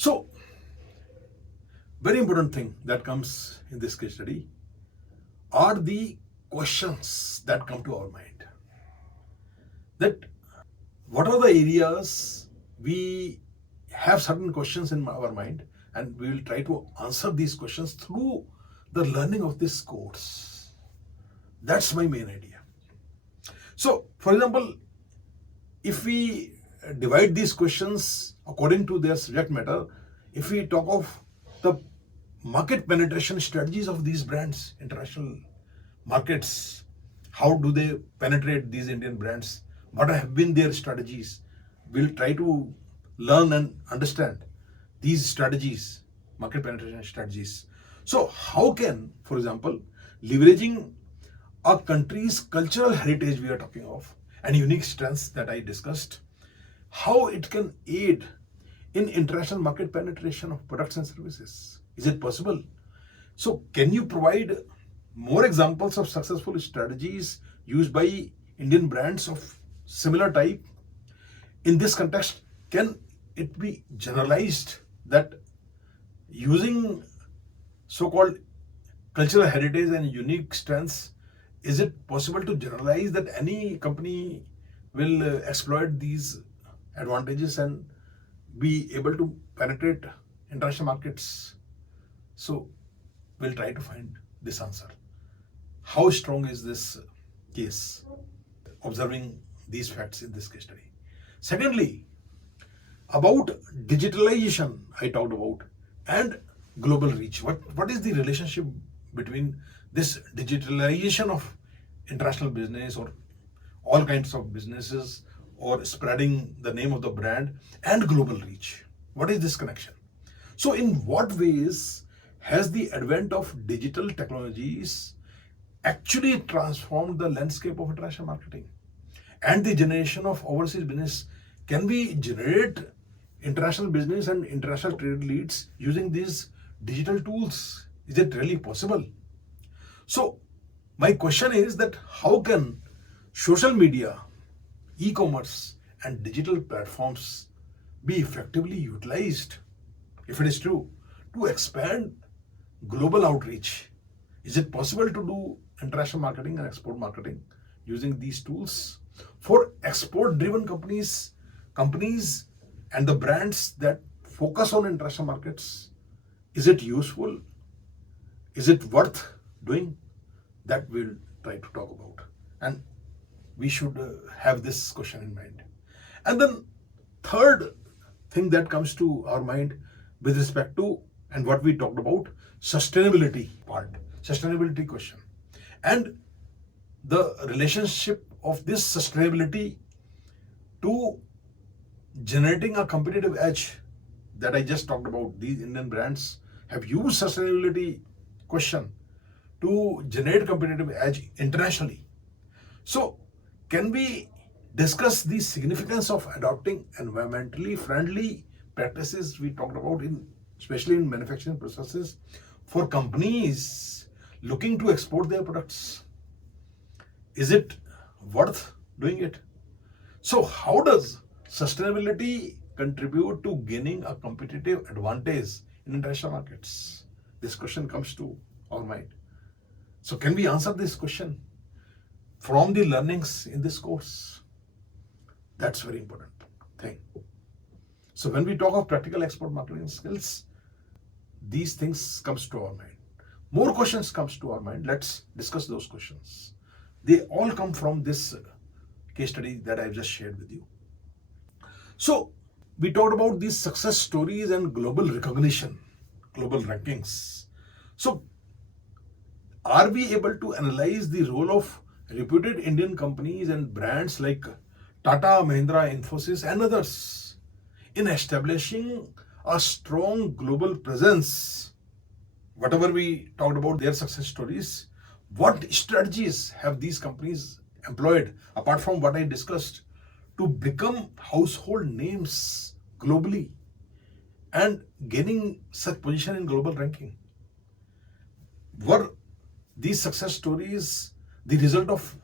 So, very important thing that comes in this case study are the questions that come to our mind. That what are the areas we have certain questions in our mind, and we will try to answer these questions through the learning of this course. That's my main idea. So, for example, if we divide these questions according to their subject matter, if we talk of the market penetration strategies of these brands, international markets, how do they penetrate these Indian brands? What have been their strategies? We'll try to learn and understand these strategies, market penetration strategies. So, how can, for example, leveraging a country's cultural heritage we are talking of and unique strengths that I discussed, how it can aid in international market penetration of products and services? Is it possible? So, can you provide more examples of successful strategies used by Indian brands of similar type? In this context, can it be generalized that using so-called cultural heritage and unique strengths, is it possible to generalize that any company will exploit these advantages and be able to penetrate international markets? So, we'll try to find this answer. How strong is this case? Observing these facts in this case study. Secondly, about digitalization, I talked about, and global reach. What is the relationship between this digitalization of international business or all kinds of businesses or spreading the name of the brand and global reach? What is this connection? So, in what ways has the advent of digital technologies actually transformed the landscape of international marketing and the generation of overseas business? Can we generate international business and international trade leads using these digital tools? Is it really possible? So, my question is that how can social media, e-commerce, and digital platforms be effectively utilized, if it is true, to expand global outreach? Is it possible to do international marketing and export marketing using these tools? For export-driven companies and the brands that focus on international markets, is it useful? Is it worth doing? That we'll try to talk about. And we should have this question in mind. And then third thing that comes to our mind with respect to and what we talked about, sustainability part, sustainability question, and the relationship of this sustainability to generating a competitive edge that I just talked about. These Indian brands have used sustainability question to generate competitive edge internationally. So, can we discuss the significance of adopting environmentally friendly practices we talked about especially in manufacturing processes for companies looking to export their products? Is it worth doing it? So, how does sustainability contribute to gaining a competitive advantage in international markets? This question comes to our mind. So, can we answer this question from the learnings in this course? That's very important thing. So, when we talk of practical export marketing skills, these things comes to our mind. More questions comes to our mind. Let's discuss those questions. They all come from this case study that I've just shared with you. So, we talked about these success stories and global recognition, global rankings. So, are we able to analyze the role of reputed Indian companies and brands like Tata, Mahindra, Infosys, and others in establishing a strong global presence? Whatever we talked about their success stories, what strategies have these companies employed apart from what I discussed to become household names globally and gaining such position in global ranking? Were these success stories the result of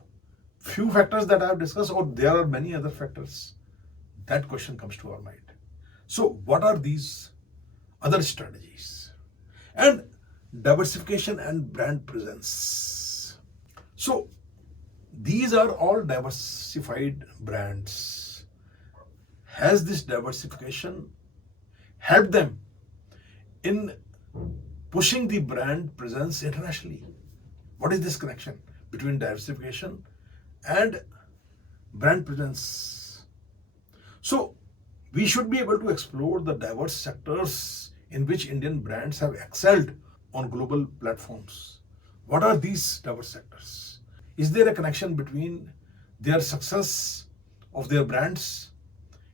few factors that I have discussed, or there are many other factors? That question comes to our mind. So, what are these other strategies, and diversification and brand presence. So these are all diversified brands. Has this diversification helped them in pushing the brand presence internationally? What is this connection between diversification and brand presence? So we should be able to explore the diverse sectors in which Indian brands have excelled on global platforms. What are these diverse sectors? Is there a connection between their success of their brands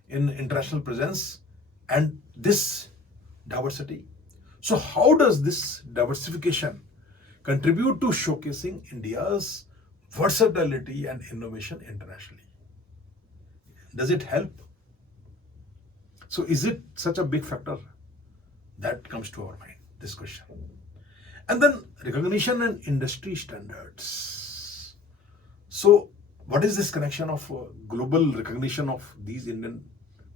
in international presence and this diversity? So, how does this diversification contribute to showcasing India's versatility and innovation internationally? Does it help? So, is it such a big factor? That comes to our mind, this question. And then recognition and industry standards. So, what is this connection of global recognition of these Indian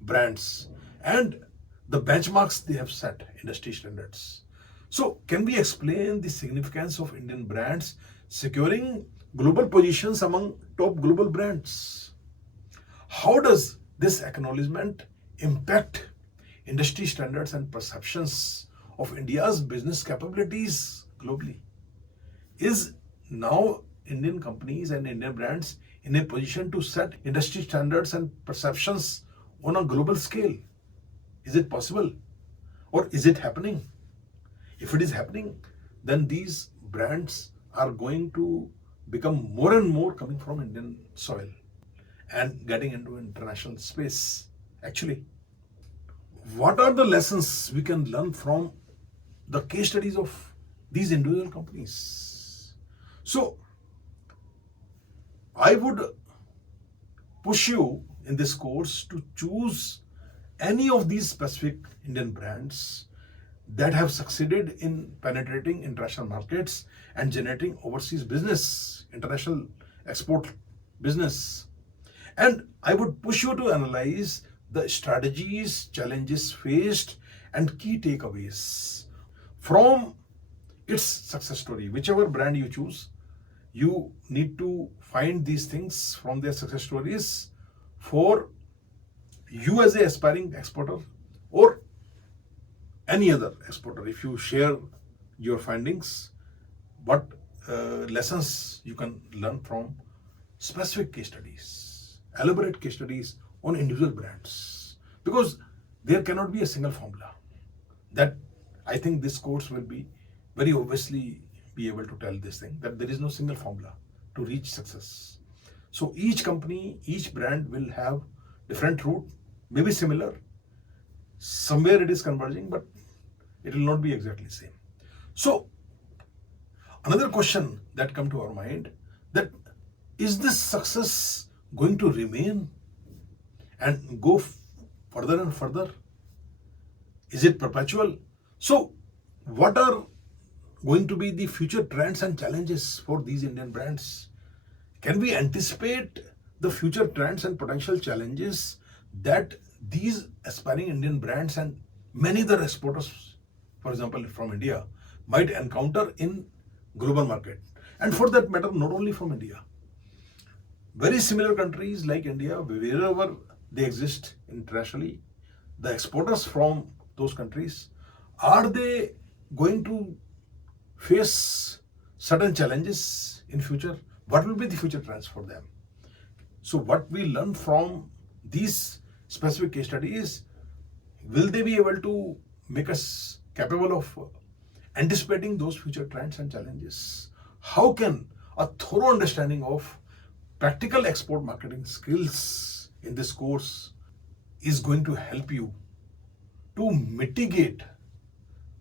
brands and the benchmarks they have set, industry standards? So, can we explain the significance of Indian brands securing global positions among top global brands? How does this acknowledgement impact industry standards and perceptions of India's business capabilities globally? Is now Indian companies and Indian brands in a position to set industry standards and perceptions on a global scale? Is it possible? Or is it happening? If it is happening, then these brands are going to become more and more coming from Indian soil and getting into international space. Actually, what are the lessons we can learn from the case studies of these individual companies? So, I would push you in this course to choose any of these specific Indian brands that have succeeded in penetrating international markets and generating overseas business, international export business. And I would push you to analyze the strategies, challenges faced, and key takeaways from its success story. Whichever brand you choose, you need to find these things from their success stories for you as a aspiring exporter or any other exporter. If you share your findings, what lessons you can learn from specific case studies, elaborate case studies on individual brands, because there cannot be a single formula. That I think this course will be very obviously be able to tell this thing, that there is no single formula to reach success. So each company, each brand will have different route, maybe similar, somewhere it is converging, but it will not be exactly same. So another question that come to our mind, that is this success going to remain and go further and further? Is it perpetual? So what are going to be the future trends and challenges for these Indian brands? Can we anticipate the future trends and potential challenges that these aspiring Indian brands and many other exporters, for example from India, might encounter in global market? And for that matter, not only from India, very similar countries like India, wherever they exist internationally, the exporters from those countries, are they going to face certain challenges in future? What will be the future trends for them? So what we learn from these specific case studies, will they be able to make us capable of anticipating those future trends and challenges? How can a thorough understanding of practical export marketing skills in this course is going to help you to mitigate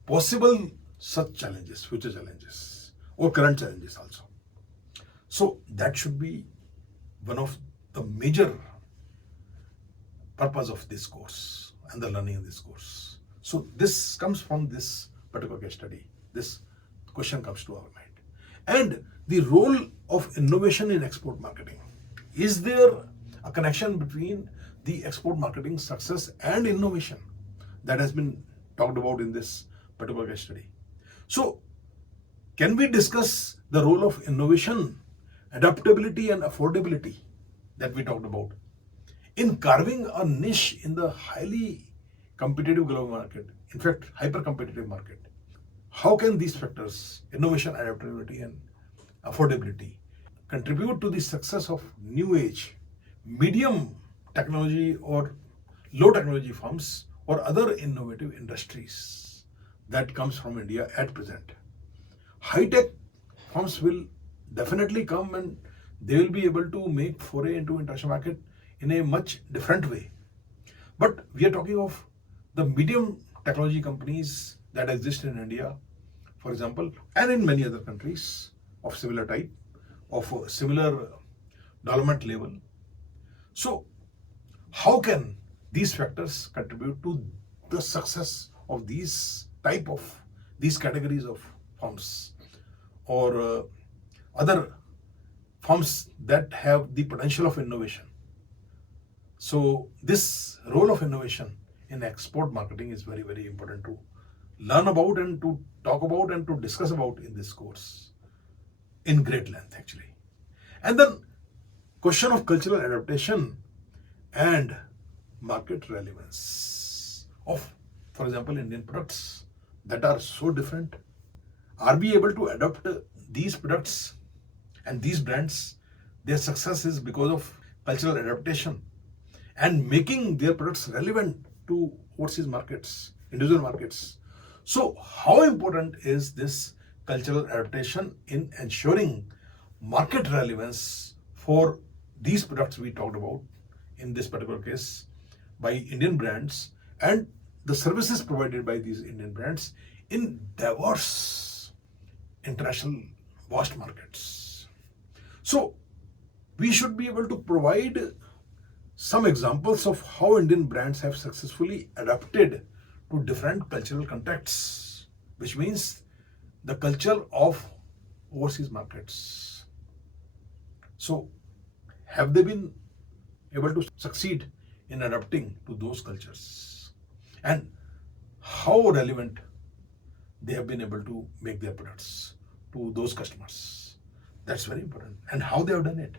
possible such challenges, future challenges or current challenges also. So that should be one of the major purpose of this course and the learning in this course. So this comes from this particular case study. This question comes to our mind. And the role of innovation in export marketing. Is there a connection between the export marketing success and innovation that has been talked about in this particular case study. So, can we discuss the role of innovation, adaptability, and affordability that we talked about in carving a niche in the highly competitive global market, in fact, hyper competitive market? How can these factors, innovation, adaptability, and affordability, contribute to the success of new age, medium technology or low technology firms or other innovative industries that comes from India at present? High tech firms will definitely come and they will be able to make foray into international market in a much different way. But we are talking of the medium technology companies that exist in India, for example, and in many other countries of similar type, of similar development level. So, how can these factors contribute to the success of these categories of firms or other firms that have the potential of innovation? So, this role of innovation in export marketing is very, very important to learn about and to talk about and to discuss about in this course in great length, actually. And then, question of cultural adaptation and market relevance of, for example, Indian products that are so different. Are we able to adopt these products and these brands? Their success is because of cultural adaptation and making their products relevant to overseas markets, individual markets. So, how important is this cultural adaptation in ensuring market relevance for these products we talked about in this particular case by Indian brands and the services provided by these Indian brands in diverse international vast markets? So, we should be able to provide some examples of how Indian brands have successfully adapted to different cultural contexts, which means the culture of overseas markets. So, have they been able to succeed in adapting to those cultures? And how relevant they have been able to make their products to those customers? That's very important. And how they have done it.